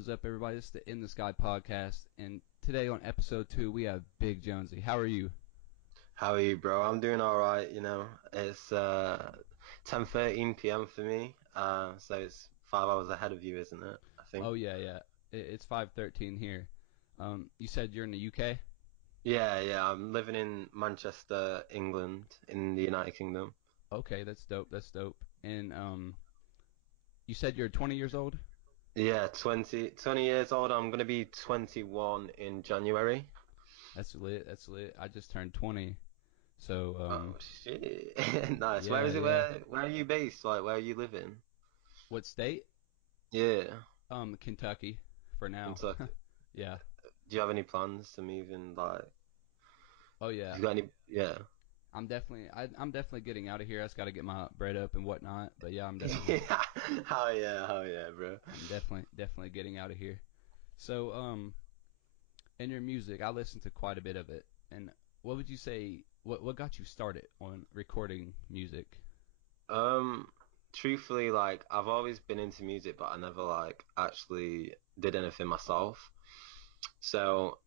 is up, everybody? This is the In the Sky podcast, and today on episode 2 we have Big Jonzey. How are you? How are you, bro? I'm doing all right, It's 10:13 p.m. for me, so it's 5 hours ahead of you, isn't it? I think. Oh yeah. It's 5:13 here. You said you're in the UK. Yeah, yeah. I'm living in Manchester, England, in the United Kingdom. Okay, that's dope. That's dope. And you said you're 20 years old. Yeah, 20 years old. I'm gonna be 21 in January. That's lit. That's lit. I just turned 20. So Oh shit. Nice. Where yeah, is it? yeah. Where are you based? Like, where are you living? What state? Yeah, Kentucky for now. Kentucky. Yeah. Do you have any plans to move in? Like, Oh have yeah. you got any? Yeah. I'm definitely getting out of here. I just got to get my bread up and whatnot. But yeah, Yeah. Hell yeah, bro. I'm definitely getting out of here. So, in your music, I listened to quite a bit of it. And what would you say? What got you started on recording music? Um, Truthfully, like I've always been into music, but I never like actually did anything myself. So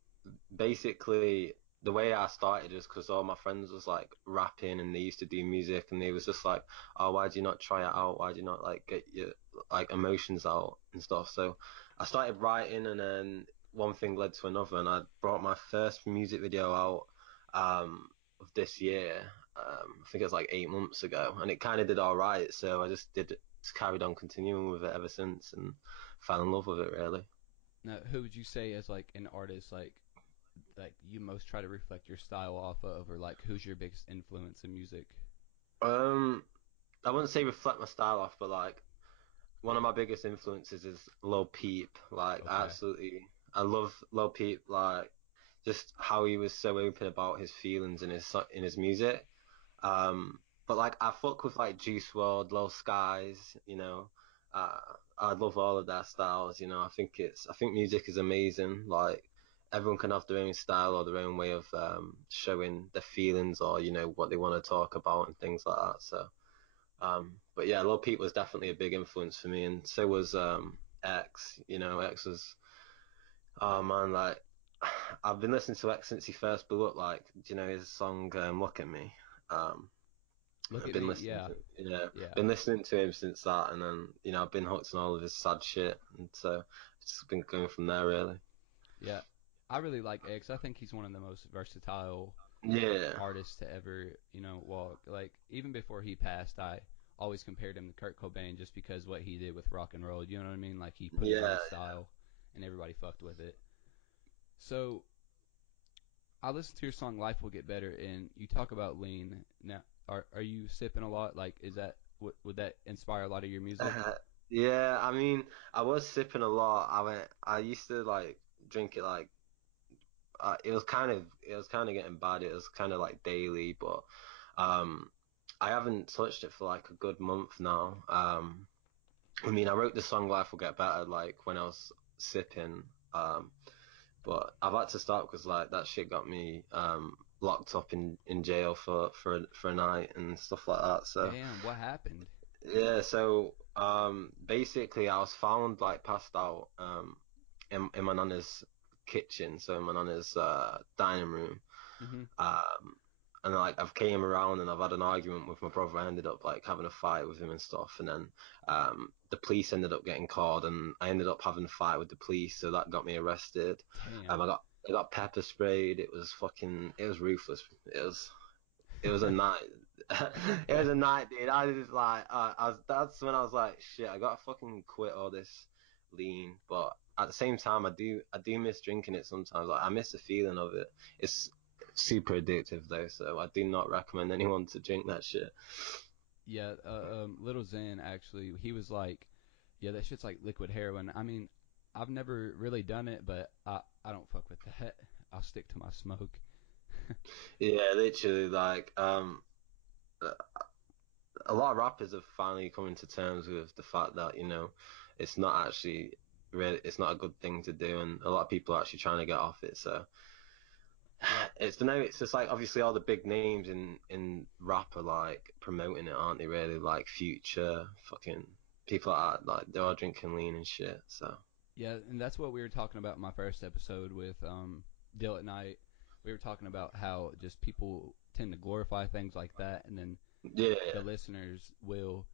basically, the way I started is because all my friends was like rapping and they used to do music, and they was just like, "Oh, why do you not try it out? Why do you not like get your like emotions out and stuff?" So I started writing, and then one thing led to another, and I brought my first music video out of this year. I think it was like 8 months ago, and it kind of did all right. So I just carried on continuing with it ever since, and fell in love with it really. Now, who would you say as like an artist like you most try to reflect your style off of, or like who's your biggest influence in music? Um, I wouldn't say reflect my style off, but like one of my biggest influences is Lil Peep. Like Okay. I love Lil Peep. Like just how he was so open about his feelings in his music. But like I fuck with like Juice WRLD, Lil Skies. I love all of their styles. I think music is amazing. Like everyone can have their own style or their own way of showing their feelings or what they want to talk about and things like that. So. But yeah, Lil Peep was definitely a big influence for me, and so was X. X was, oh man, like I've been listening to X since he first blew up. Like, do you know his song "Look at Me"? Um, Look I've at been me. listening Yeah. to, yeah, Yeah. been listening to him since that, and then I've been hooked on all of his sad shit, and so just been going from there really. Yeah. I really like X. I think he's one of the most versatile Yeah, artists to ever, walk. Like even before he passed, I always compared him to Kurt Cobain just because what he did with rock and roll. You know what I mean? Like he put his own yeah. style, and everybody fucked with it. So I listened to your song "Life Will Get Better," and you talk about lean. Now, are you sipping a lot? Like, is that would that inspire a lot of your music? Yeah, I mean, I was sipping a lot. I used to like drink it like it was kind of getting bad. It was kind of like daily, but um, I haven't touched it for like a good month now. I mean, I wrote the song "Life Will Get Better" like when I was sipping, but I've had to stop because like that shit got me locked up in jail for a night and stuff like that. So Damn, what happened? yeah, so basically I was found like passed out in my nana's kitchen, so in my nana's dining room. Hmm. Um, and like I've came around and I've had an argument with my brother. I ended up like having a fight with him and stuff, and then the police ended up getting called, and I ended up having a fight with the police, so that got me arrested. Damn. I got pepper sprayed. It was ruthless. It was a night. It was a night, dude. I was just like, that's when I was like, shit, I gotta fucking quit all this lean. But at the same time, I do miss drinking it sometimes. Like, I miss the feeling of it. It's super addictive though, so I do not recommend anyone to drink that shit. Yeah, Little Zen actually, he was like, yeah, that shit's like liquid heroin. I mean, I've never really done it, but I don't fuck with that. I'll stick to my smoke. Yeah, literally, like, a lot of rappers have finally coming to terms with the fact that, it's not actually really, it's not a good thing to do, and a lot of people are actually trying to get off it, so. Yeah, It's just like obviously all the big names in rap are like promoting it, aren't they? Really, like Future, fucking people like that, like they're all drinking lean and shit. So Yeah, and that's what we were talking about in my first episode with Dill at Night. We were talking about how just people tend to glorify things like that, and then Yeah, the listeners will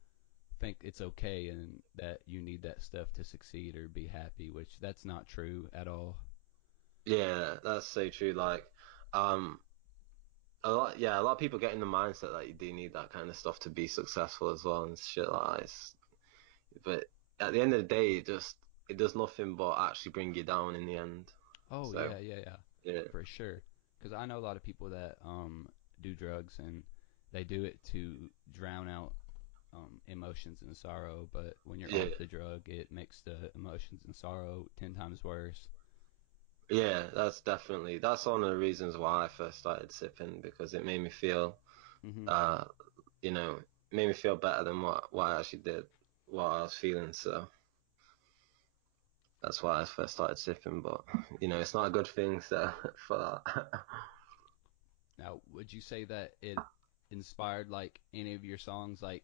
think it's okay and that you need that stuff to succeed or be happy, which that's not true at all. yeah, that's so true. Like, um, a lot of people get in the mindset that you do need that kind of stuff to be successful as well and shit like that. But at the end of the day, it does nothing but actually bring you down in the end. Oh So yeah, yeah, yeah, yeah, for sure. Because I know a lot of people that do drugs and they do it to drown out emotions and sorrow. But when you're yeah, off the drug, it makes the emotions and sorrow 10 times worse. yeah. That's one of the reasons why I first started sipping because it made me feel, Hmm. uh, you know, made me feel better than what I actually did, what I was feeling. So that's why I first started sipping. But it's not a good thing. So for that. Now, would you say that it inspired like any of your songs, like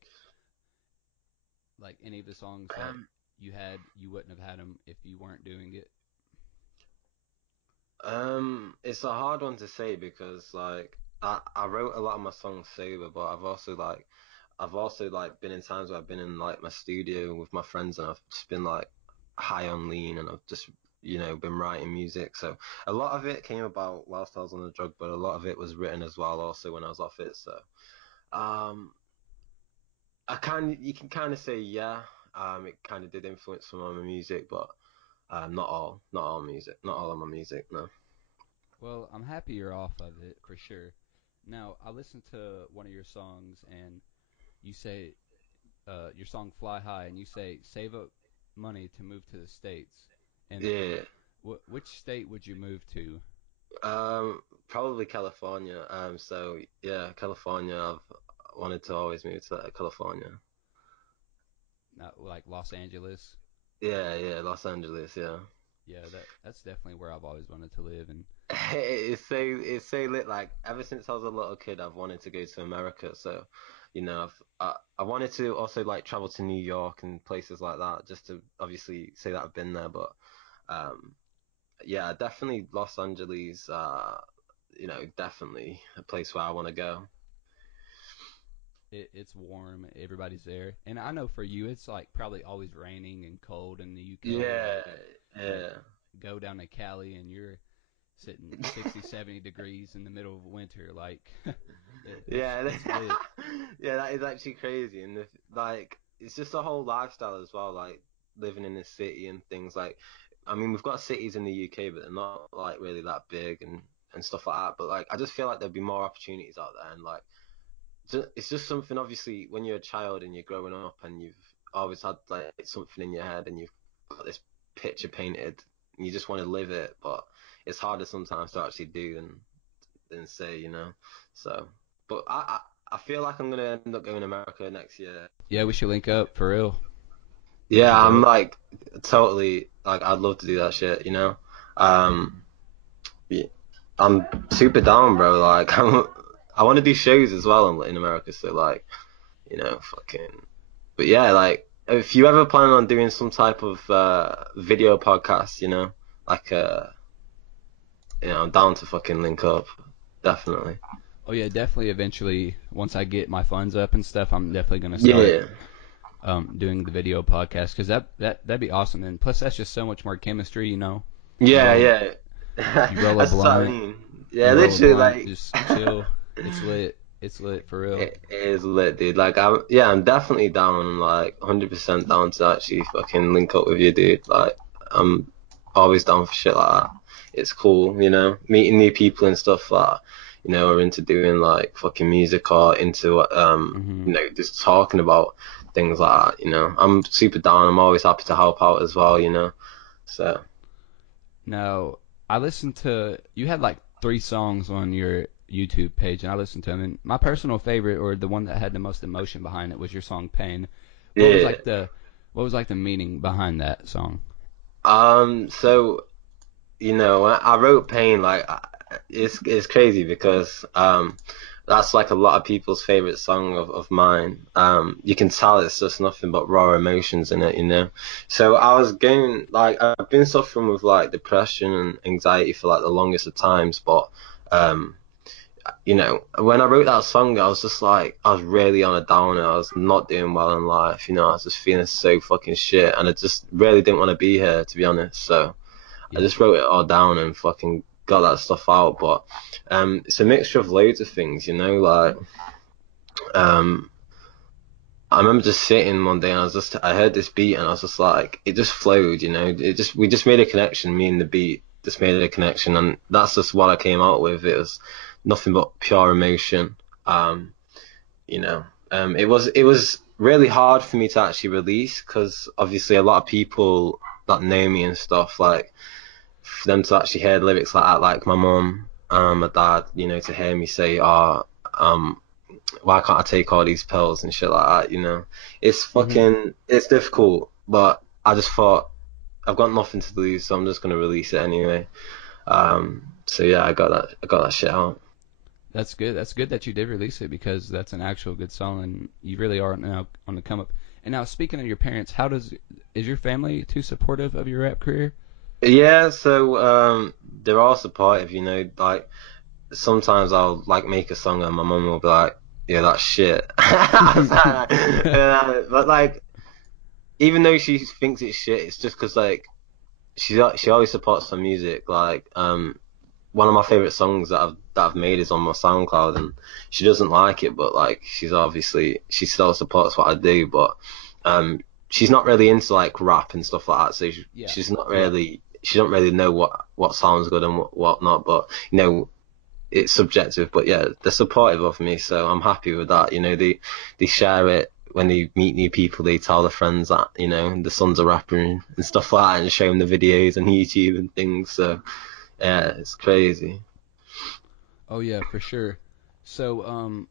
any of the songs that Um, you had, you wouldn't have had them if you weren't doing it? it's a hard one to say because like I wrote a lot of my songs sober, but I've also like been in times where I've been in like my studio with my friends and I've just been like high on lean and I've just been writing music. So a lot of it came about whilst I was on the drug, but a lot of it was written as well also when I was off it. So um you can kind of say yeah, it kind of did influence some of my music, but not all music, not all of my music, no. Well, I'm happy you're off of it for sure. Now, I listened to one of your songs, and you say your song "Fly High," and you say save up money to move to the states. And Yeah. which state would you move to? Probably California. So yeah, California. I've wanted to always move to California. Not like Los Angeles. Yeah, yeah, Los Angeles. Yeah. Yeah, that's definitely where I've always wanted to live. And It's so lit. Like ever since I was a little kid, I've wanted to go to America. So, I wanted to also like travel to New York and places like that, just to obviously say that I've been there. But um, yeah, definitely Los Angeles. Definitely a place where I want to go. it's warm. Everybody's there, and I know for you, it's like probably always raining and cold in the UK. Yeah, Like yeah. go down to Cali and you're sitting 60, 70 degrees in the middle of winter. Like Yeah, it's lit. yeah, that is actually crazy, and like it's just a whole lifestyle as well, like living in a city and things like. I mean, we've got cities in the UK, but they're not like really that big and stuff like that. But like, I just feel like there'd be more opportunities out there, and like, it's just something. Obviously, when you're a child and you're growing up, and you've always had like something in your head, and you've got this picture painted, and you just want to live it, but it's harder sometimes to actually do than say, So, but I feel like I'm gonna end up going to America next year. Yeah, we should link up for real. That'd Yeah, be I'm dope. like totally like I'd love to do that shit. Yeah, I'm super down, bro. Like I want to do shows as well in America, so like fucking. But yeah, like if you ever plan on doing some type of video podcast, like I'm down to fucking link up, definitely. Oh yeah, definitely. Eventually, once I get my funds up and stuff, I'm definitely gonna start Yeah. doing the video podcast because that'd be awesome. And plus, that's just so much more chemistry. You Yeah, roll yeah. you roll a That's what I blunt, mean. Yeah, you roll a literally, blunt, like, just chill. It's lit. It's lit for real. it is lit, dude. Like, I'm definitely down. I'm like 100% down to actually fucking link up with you, dude. Like, I'm always down for shit like that. It's cool, meeting new people and stuff that, are into doing like fucking music or into, Hmm. just talking about things like that, I'm super down. I'm always happy to help out as well. So, Now, I listened to you had like 3 songs on your YouTube page, and I listened to them. And my personal favorite, or the one that had the most emotion behind it, was your song "Pain." What was yeah. like the what was like the meaning behind that song? So I wrote Pain like it's crazy because That's like a lot of people's favorite song of mine. You can tell it's just nothing but raw emotions in it, you know. So I was going like I've been suffering with like depression and anxiety for like the longest of times, but um, you know, when I wrote that song, I was just like I was really on a downer. I was not doing well in life, you know. I was just feeling so fucking shit, and I just really didn't want to be here, to be honest. So I Yeah. just wrote it all down and fucking got that stuff out. But it's a mixture of loads of things, you know, like um I remember just sitting one day and I heard this beat and I was just like it just flowed, you know. It just we just made a connection, me and the beat just made a connection, and that's just what I came out with. It was nothing but pure emotion. Um, you know, it was really hard for me to actually release because obviously a lot of people that know me and stuff like for them to actually hear the lyrics like that, like my mum, my dad, you know, to hear me say, um, why can't I take all these pills and shit like that, you know? It's Hmm. fucking, it's difficult, but I just thought I've got nothing to lose, so I'm just gonna release it anyway. So yeah, I got that shit out. That's good. That's good that you did release it because that's an actual good song, and you really are now on the come up. And now, speaking of your parents, how does is your family too supportive of your rap career? Yeah, so they're all supportive, you know, like sometimes I'll like make a song and my mum will be like, yeah, that's shit. I was like, but like even though she thinks it's shit, it's just because like she always supports my music. Like one of my favorite songs that I've made is on my SoundCloud, and she doesn't like it, but like she still supports what I do, but um she's not really into like rap and stuff like that, so Yeah. she's not Yeah. really she don't really know what sounds good and what not, but you know it's subjective, but yeah, they're supportive of me, so I'm happy with that. You know, they share it when they meet new people. They tell their friends that you know the son's a rapper and stuff like that, and show them the videos on YouTube and things. So yeah, it's crazy. Oh yeah, for sure. So,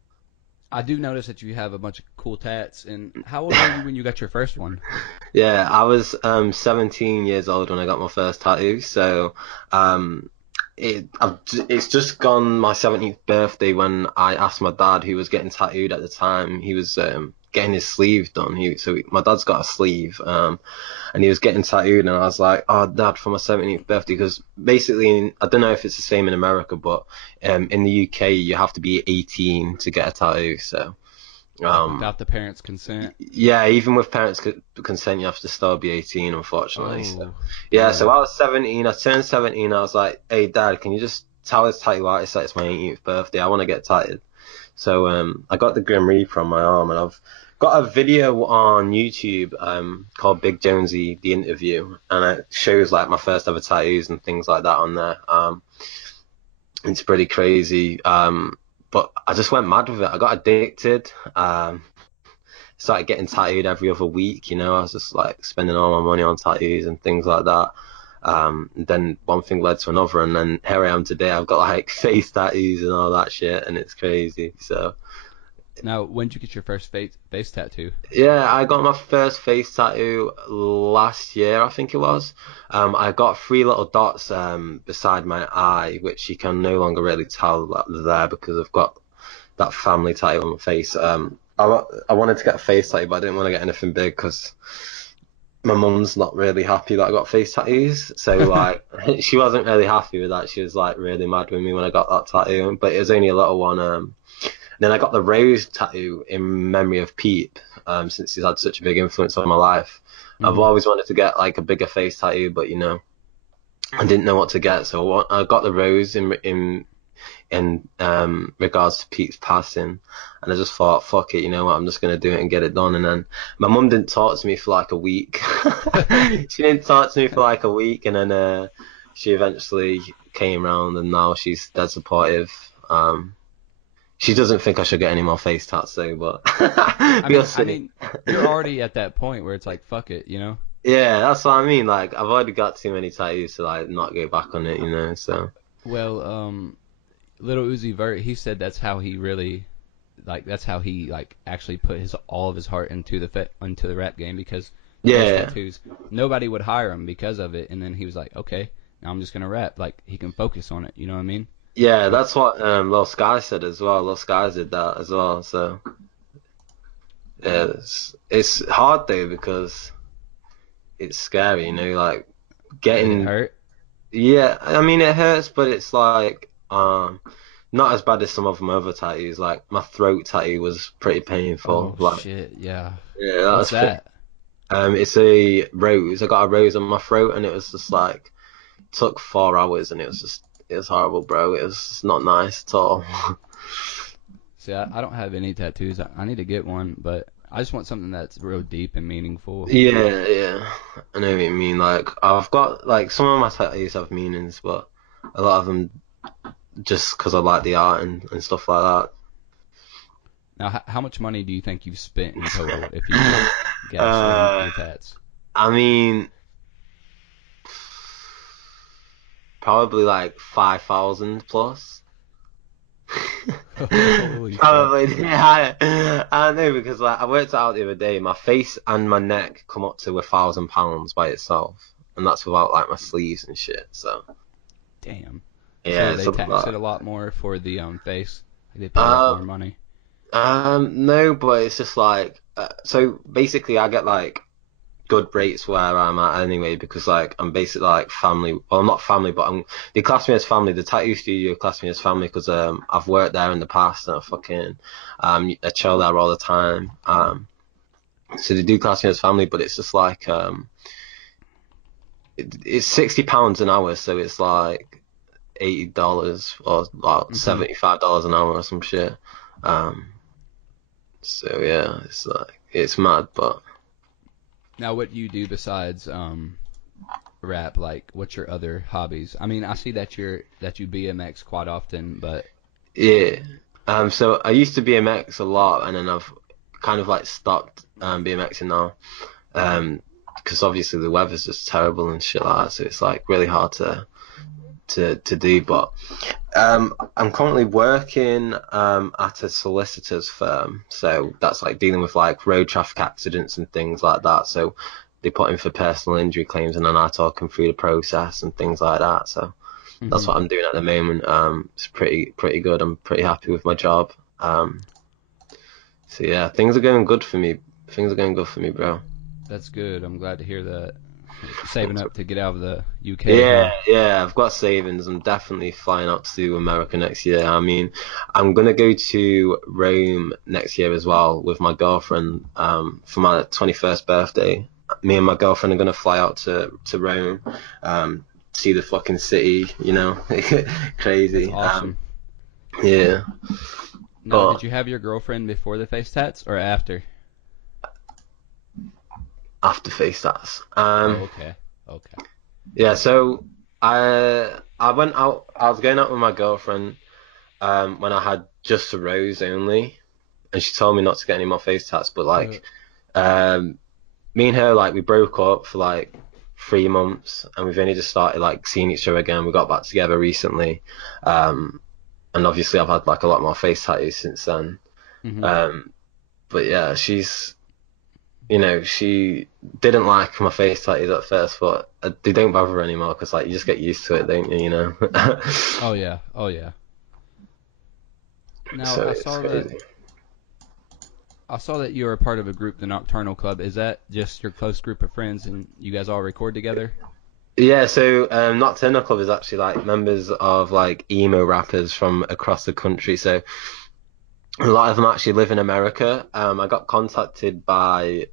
I do notice that you have a bunch of cool tats. And how old were you when you got your first one? Yeah, I was 17 years old when I got my first tattoo. So um, it's just gone my 17th birthday when I asked my dad, who was getting tattooed at the time. He was getting his sleeve done. My dad's got a sleeve, and he was getting tattooed, and I was like, "Oh, Dad, for my 17th birthday," because basically, I don't know if it's the same in America, but in the UK you have to be 18 to get a tattoo. So. Like Um, without the parents' consent? yeah, even with parents' consent, you have to still be 18, unfortunately. So, Oh, yeah, so damn. I was 17. I turned 17. I was like, "Hey, Dad, can you just tell this tattoo artist that it's my 18th birthday? I want to get tattooed." So, I got the Grim Reaper on my arm, and I've got a video on YouTube called Big Jonzey, the interview, and it shows like my first ever tattoos and things like that on there. It's pretty crazy. But I just went mad with it. I got addicted. Started getting tattooed every other week. You know, I was just like spending all my money on tattoos and things like that. And then one thing led to another, and then here I am today. I've got like face tattoos and all that shit, and it's crazy. So Now, when did you get your first face tattoo? yeah, I got my first face tattoo last year, I think it was. I got three little dots beside my eye, which you can no longer really tell that they're there because I've got that family tattoo on my face. I wanted to get a face tattoo, but I didn't want to get anything big because my mum's not really happy that I got face tattoos. So like, she wasn't really happy with that. She was like really mad with me when I got that tattoo, but it was only a little one. Then I got the rose tattoo in memory of Pete, since he's had such a big influence on my life. I've Hmm. always wanted to get like a bigger face tattoo, but you know, I didn't know what to get, so I got the rose in regards to Pete's passing, and I just thought, fuck it, you know what, I'm just gonna do it and get it done. And then my mum didn't talk to me for like a week. She didn't talk to me for like a week, and then she eventually came around, and now she's dead supportive. She doesn't think I should get any more face tats though, but I we'll mean, I see. mean, you're already at that point where it's like, fuck it, you know? Yeah, that's what I mean. Like I've already got too many tattoos to like not go back on it, you know. So Well, Little Uzi Vert, he said that's how he really, like, that's how he, like, actually put his all of his heart into into the rap game because of those yeah, tattoos. Nobody would hire him because of it, and then he was like, okay, now I'm just gonna rap. Like, he can focus on it, you know what I mean? Yeah, that's what Lil Sky said as well. Lil Sky did that as well. So yeah, it's hard though because it's scary, like Did it getting. hurt? Yeah, I mean it hurts, but it's like not as bad as some of my other tattoos. Like my throat tattoo was pretty painful. Oh Like shit, yeah. yeah, that What's was pretty. that? It's a rose. I got a rose on my throat, and it was just like took 4 hours, and it was horrible, bro. It was just not nice at all. See, I don't have any tattoos. I need to get one, but I just want something that's real deep and meaningful. Yeah, yeah. I know what you mean. Like I've got like some of my tattoos have meanings, but a lot of them just because I like the art and stuff like Now, how much money do you think you've spent in total, if you could that. guess, on your tats? I mean, probably like 5,000 plus. Holy fuck. Probably, yeah. I don't know because like I worked it out the other day. My face and my neck come up to £1,000 by itself, and that's without like my sleeves and shit. So Damn. So yeah, do it's they a tax it lot. a lot more for the face? Like they put a lot more money. No, but it's just like so basically I get like good rates where I'm at anyway because like I'm basically like family. Well, I'm not family, but they class me as family. The tattoo studio class me as family because I've worked there in the past and I chill there all the time. So they do class me as family, but it's just like it's £60 an hour, so it's like $80 or like Hmm. $75 an hour or some shit. Um, so yeah, it's like it's mad, but. Now, what do you do besides rap? Like, what's your other hobbies? I mean, I see that you BMX quite often, but Yeah. So I used to BMX a lot, and then I've kind of like stopped BMXing now. Because obviously the weather's just terrible and shit like that, so it's like really hard to do. But I'm currently working at a solicitor's firm, so that's like dealing with like road traffic accidents and things like that. So they put in for personal injury claims, and then I talk them through the process and things like that. So that's hmm. what I'm doing at the moment. It's pretty good. I'm pretty happy with my job. So yeah, things are going good for me. Things are going good for me, bro. That's good. I'm glad to hear that. Saving Thanks. up to get out of the UK, Yeah, huh? yeah, I've got savings. I'm definitely flying out to America next year. I mean, I'm gonna go to Rome next year as well with my girlfriend, for my 21st birthday. Me and my girlfriend are gonna fly out to Rome, see the fucking city, That's crazy. awesome. Yeah, Now, did but you have your girlfriend before the face tats or after? after face tats. Oh, okay. Okay. Yeah, so I went out. I was going out with my girlfriend when I had just a rose only, and she told me not to get any more face tats. But like, um, me and her like we broke up for like 3 months, and we've only just started like seeing each other again. We got back together recently, um, and obviously I've had like a lot more face tattoos since then. Hmm. Um, but yeah, she didn't like my face tattoos at first, but they don't bother her anymore because like you just get used to it, don't you? You know. Oh yeah. Oh yeah. Now, So it's crazy. I saw that you were a part of a group, the Nocturnal Club. Is that just your close group of friends and you guys all record together? Yeah, so Nocturnal Club is actually like members of like emo rappers from across the country. So a lot of them actually live in America. I got contacted by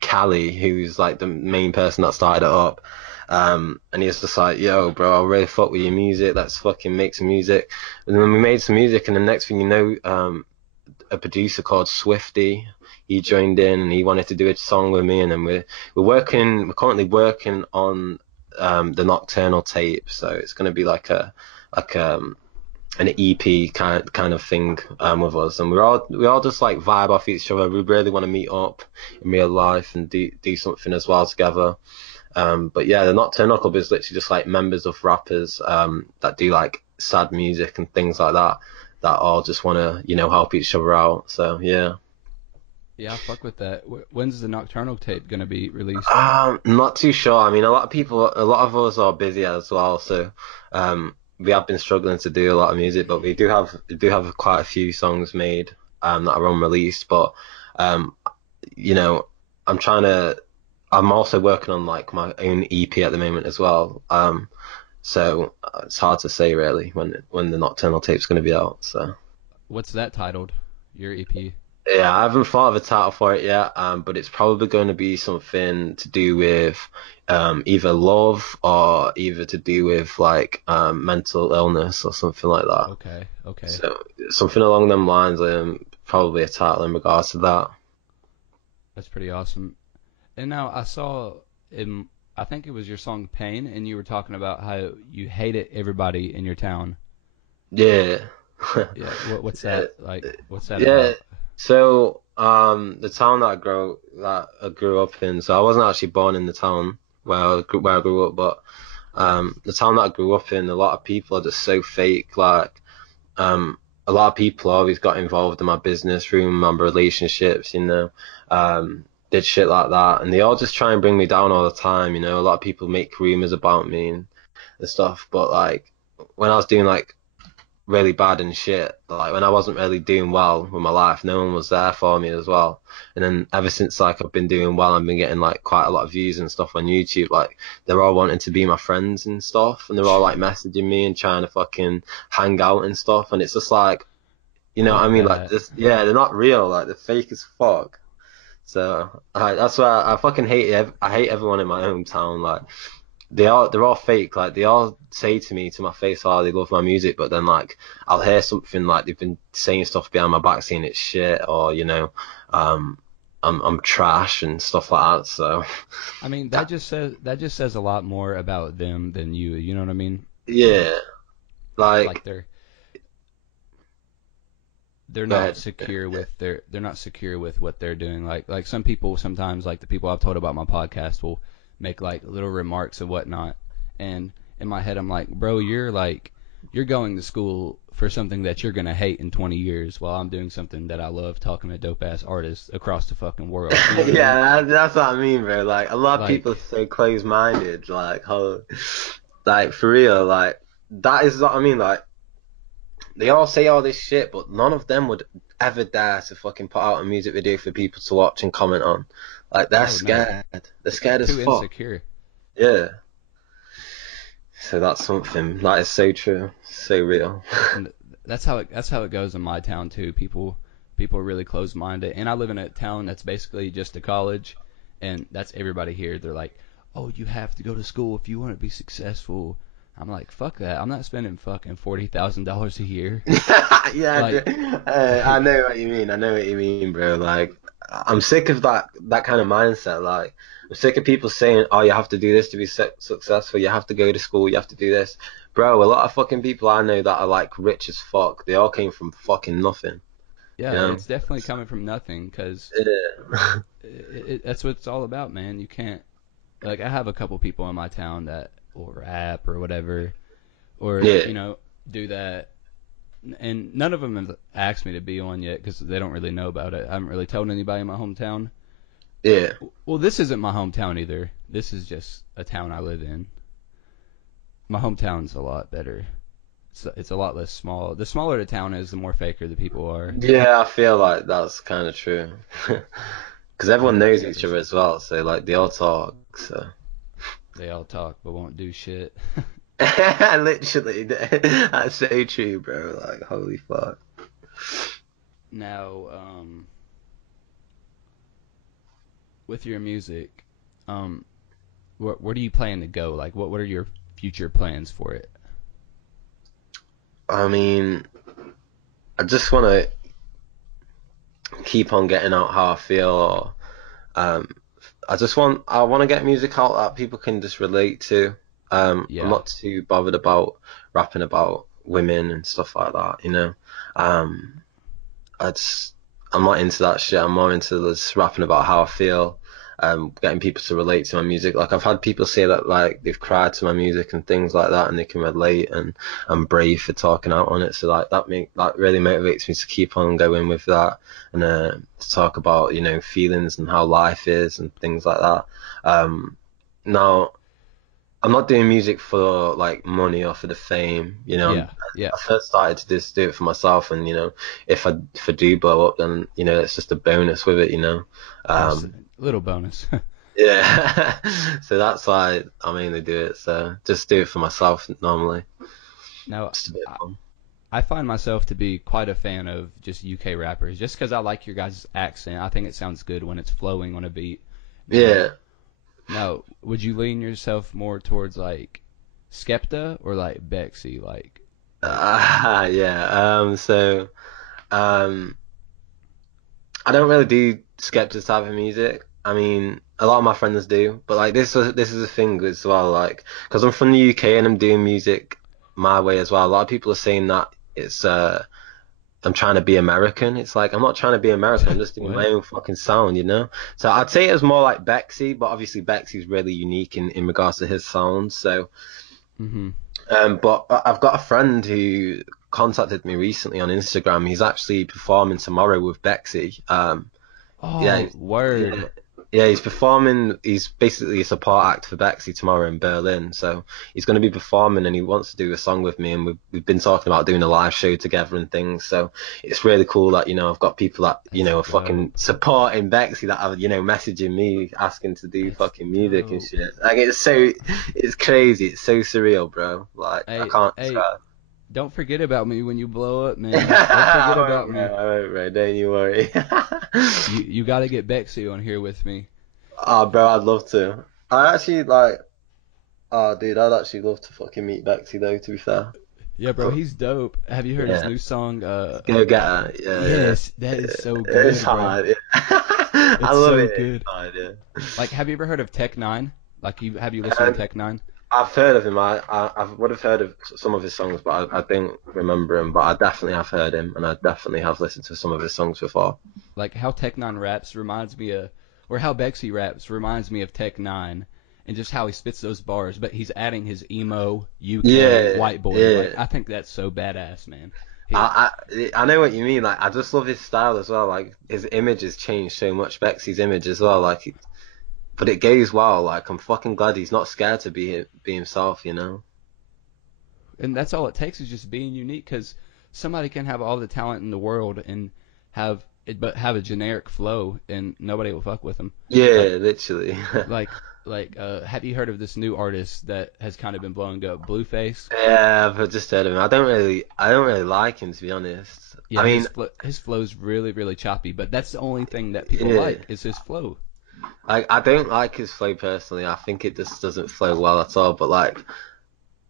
Callie, who's like the main person that started it up. And he was just like, yo, bro, I really fuck with your music. Let's fucking make some music. And then we made some music, and the next thing you know, a producer called Swifty. He joined in and he wanted to do a song with me, and then we're currently working on the Nocturnal tape, so it's going to be like an EP kind of thing with us, and we all just like vibe off each other. We really want to meet up in real life and do something as well together. But yeah, the Nocturnal Club is literally just like members of rappers that do like sad music and things like that that all just want to help each other out. So yeah. Yeah, I fuck with that. When's the Nocturnal tape gonna be released? Not too sure. I mean, a lot of us are busy as well, so we have been struggling to do a lot of music, but we do have quite a few songs made that are unreleased. But um, you know, I'm trying to. I'm also working on like my own EP at the moment as well. So it's hard to say really when the Nocturnal Tape's going to be out. So What's that titled? Your EP? yeah, I haven't thought of a title for it yet. But it's probably going to be something to do with either love or either to do with like mental illness or something like that. Okay, okay. So something along them lines. Probably a title in regards to that. That's pretty awesome. And now I saw in, I think it was your song Pain, and you were talking about how you hated everybody in your town. Yeah. Yeah, what's that like? What's that Yeah. about? So, the town that I grew up in. So I wasn't actually born in the town where I grew up, but the town that I grew up in, a lot of people are just so fake. Like, a lot of people always got involved in my business, ruined my relationships, did shit like that, and they all just try and bring me down all the time. A lot of people make rumors about me and stuff, but like when I was doing like really bad and shit. Like when I wasn't really doing well with my life, no one was there for me as well. And then ever since like I've been doing well, I've been getting like quite a lot of views and stuff on YouTube. Like they're all wanting to be my friends and stuff, and they're all like messaging me and trying to fucking hang out and stuff. And it's just like, what I Fuck mean? Like that. this, yeah, they're not real. Like they're fake as fuck. So that's why I fucking hate I hate everyone in my hometown. Like they're all fake. Like they all say to me to my face, "Oh, they love my music," but then like I'll hear something like they've been saying stuff behind my back, saying it's shit, or um, I'm trash and stuff like that. So I mean, that, that just says a lot more about them than you. You know what I mean? yeah, Like like they're go not ahead. secure with they're not secure with what they're doing. Like some people sometimes, like the people I've told about my podcast, will make like little remarks and whatnot, and in my head I'm like, bro, you're going to school for something that you're gonna hate in 20 years, while I'm doing something that I love, talking to dope ass artists across the fucking world. You know what I mean? Yeah, that's what I mean, bro. Like a lot of Like, people are so close-minded, like how, like for real, like that is what I mean. Like they all say all this shit, but none of them would ever dare to fucking put out a music video for people to watch and comment on. Like they're oh no, scared. They're scared as too fuck. insecure. Yeah. So that's something that is so true, so real. And that's how it goes in my town too. People are really closed minded, and I live in a town that's basically just a college, and that's everybody here. They're like, oh, you have to go to school if you want to be successful. I'm like, fuck that. I'm not spending fucking $40,000 a year. Yeah, Like, I like, know what you mean. I know what you mean, bro. Like, I'm sick of that kind of mindset. Like, I'm sick of people saying, "Oh, you have to do this to be successful. You have to go to school. You have to do this." Bro, a lot of fucking people I know that are like rich as fuck. They all came from fucking nothing. You yeah, know? it's definitely coming from nothing, because Yeah. that's what it's all about, man. You can't, like, I have a couple people in my town that will rap or whatever, or Yeah. do that, and none of them have asked me to be on yet because they don't really know about it. I haven't really told anybody in my hometown. Yeah. Well, this isn't my hometown either. This is just a town I live in. My hometown's a lot better. It's a lot less small. The smaller the town is, the more faker the people are. Yeah, I feel like that's kind of true. Because everyone Yeah, knows yeah. each other as well, so like they all talk. So They all talk but won't do shit. literally, that's so true, bro. Like holy fuck. Now, with your music, um, where do you plan to go? Like, what are your future plans for it? I mean, I just want to keep on getting out how I feel. Or, um, I want to get music out that people can just relate to. I'm Yeah. not too bothered about rapping about women and stuff like that. Um, I just, I'm not into that shit. I'm more into just rapping about how I feel, getting people to relate to my music. Like I've had people say that like they've cried to my music and things like that, and they can relate, and I'm brave for talking out on it. So like that really motivates me to keep on going with that, and to talk about feelings and how life is and things like that. Now I'm not doing music for like money or for the fame, you know. Yeah, yeah, I first started to just do it for myself, and if I do blow up, then it's just a bonus with it, you know. just a Um, little bonus. yeah, so that's why I mainly do it. So just do it for myself normally, Now, just a bit of I, fun. I find myself to be quite a fan of just UK rappers, just because I like your guys' accent. I think it sounds good when it's flowing on a beat. Now, Yeah, now, would you lean yourself more towards like Skepta or like Bexy? yeah. Um, I don't really do Skepta's type of music. I mean, a lot of my friends do, but like this is a thing as well. Like, because I'm from the UK and I'm doing music my way as well. A lot of people are saying that it's I'm trying to be American. It's like I'm not trying to be American. I'm just doing my What? own fucking sound, you know. So I'd say it was more like Bexy, but obviously Bexy's really unique in regards to his sound. So, Mm-hmm. but I've got a friend who contacted me recently on Instagram. He's actually performing tomorrow with Bexy. Yeah, Oh, yeah, word. yeah. He's performing. He's basically a support act for Bexy tomorrow in Berlin. So he's going to be performing, and he wants to do a song with me. And we've been talking about doing a live show together and things. So it's really cool that I've got people that That's are fucking dope. supporting Bexy that are messaging me asking to do That's fucking music and dope. shit. Like it's crazy. It's so surreal, bro. Like I Hey, can't hey, describe. don't forget about me when you blow up, man. Don't forget I won't, about bro. me. I won't, bro. Don't you worry. You got to get Bexy on here with me. Oh, bro, I'd love to. I actually like. Oh, dude, I'd actually love to fucking meet Bexy though. To be fair, Yeah, bro, but he's dope. Have you heard his yeah, new song? go get her. Yeah, yeah. Yes, that is so It's good, bro. hard. Yeah. I It's love so it. It's good. hard. Yeah. Like, have you ever heard of Tech Nine? Like, have you listened to Um, Tech Nine? I've heard of him. I would have heard of some of his songs, but I don't remember him. But I definitely have heard him, and I definitely have listened to some of his songs before. Like how Tech Nine raps reminds me of, or how Bexy raps reminds me of Tech Nine, and just how he spits those bars. But he's adding his emo UK Yeah, white boy. Like, yeah. I think that's so badass, man. He, I know what you mean. Like, I just love his style as well. Like, his image has changed so much. Bexy's image as well. Like, but it goes well. Like, I'm fucking glad he's not scared to be himself. You know? and that's all it takes is just being unique. Because somebody can have all the talent in the world and have it, but have a generic flow, and nobody will fuck with them. Like, Yeah, literally. have you heard of this new artist that has kind of been blowing up, Blueface? Yeah, I've just heard of him. I don't really like him to be honest. I Yeah, mean, his flow's really really choppy, but that's the only thing that people yeah, like is his flow. like I don't like his flow personally. I think it just doesn't flow well at all. But like,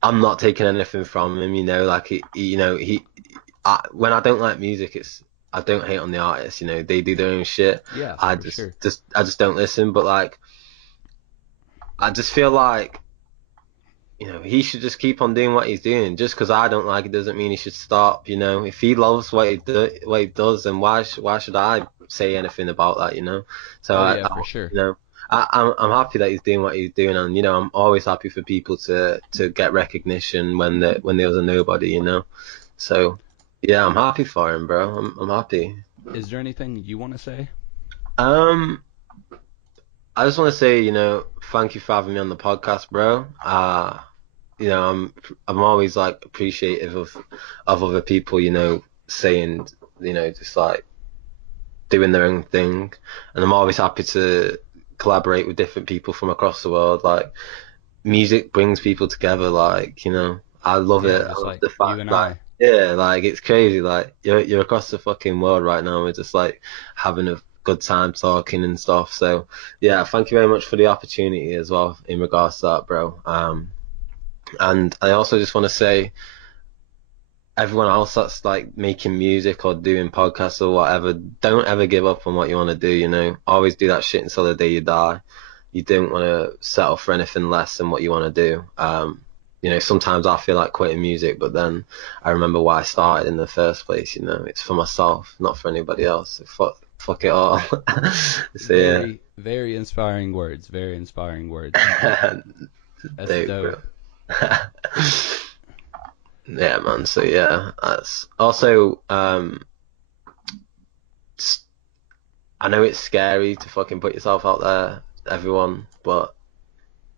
I'm not taking anything from him. Like when I don't like music, I don't hate on the artist. They do their own shit. Yeah, I for sure. I just don't listen. But like, I just feel like he should just keep on doing what he's doing. Just because I don't like it doesn't mean he should stop. If he loves what he does, then why should I say anything about that? So Oh yeah, for sure. I'm happy that he's doing what he's doing, and I'm always happy for people to get recognition when they was a nobody. So yeah, I'm happy for him, bro. I'm happy. Is there anything you want to say? Um, I just want to say, thank you for having me on the podcast, bro. I'm always like appreciative of other people, saying, just like doing their own thing, and I'm always happy to collaborate with different people from across the world. Like music brings people together. Like I love Yeah, it. I just love like the you fact, and like I. yeah, like it's crazy. Like you're across the fucking world right now. We're just like having a good time talking and stuff. So yeah, thank you very much for the opportunity as well in regards to that, bro. And I also just want to say, everyone else that's like making music or doing podcasts or whatever, don't ever give up on what you want to do, Always do that shit until the day you die. You don't want to settle for anything less than what you want to do. Sometimes I feel like quitting music, but then I remember why I started in the first place, it's for myself, not for anybody else. So fuck it all. So yeah. Very, very inspiring words. Very inspiring words. That's Dope, bro. dope. Yeah, man. So yeah, that's also I know it's scary to fucking put yourself out there, everyone, but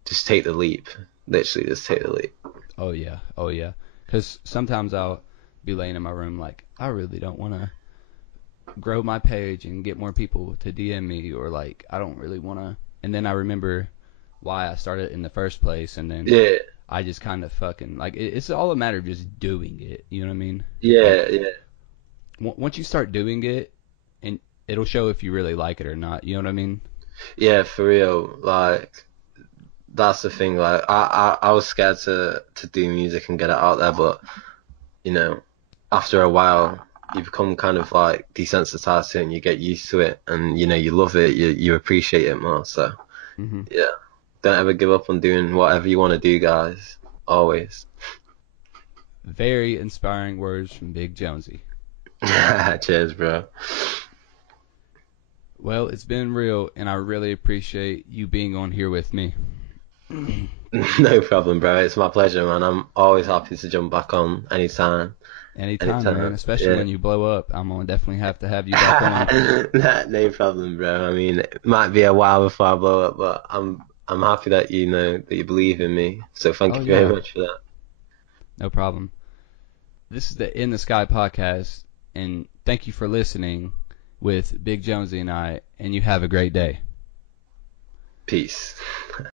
just take the leap. literally just take the leap. Oh yeah, oh yeah. Because sometimes I'll be laying in my room like I really don't want to grow my page and get more people to DM me, or like I don't really want to. And then I remember why I started in the first place, and then Yeah, I just kind of fucking like it's all a matter of just doing it. You know what I mean? Like yeah, yeah, once you start doing it, and it'll show if you really like it or not. You know what I mean? yeah, for real. Like that's the thing. Like I was scared to do music and get it out there, but you know, after a while, you become kind of like desensitized to it, and you get used to it, and you know, you love it, you appreciate it more. So Hmm. yeah, don't ever give up on doing whatever you want to do, guys. Always. Very inspiring words from Big Jonzey. Cheers, bro. Well, it's been real, and I really appreciate you being on here with me. No problem, bro. It's my pleasure, man. I'm always happy to jump back on anytime. Anytime, man. Anytime. Especially Yeah. when you blow up, I'm gonna definitely have to have you back on. No problem, bro. I mean, it might be a while before I blow up, but I'm happy that you know that you believe in me. So thank Oh you very yeah, much for that. no problem. This is the In the Sky podcast, and thank you for listening with Big Jonesy and I. And you have a great day. Peace.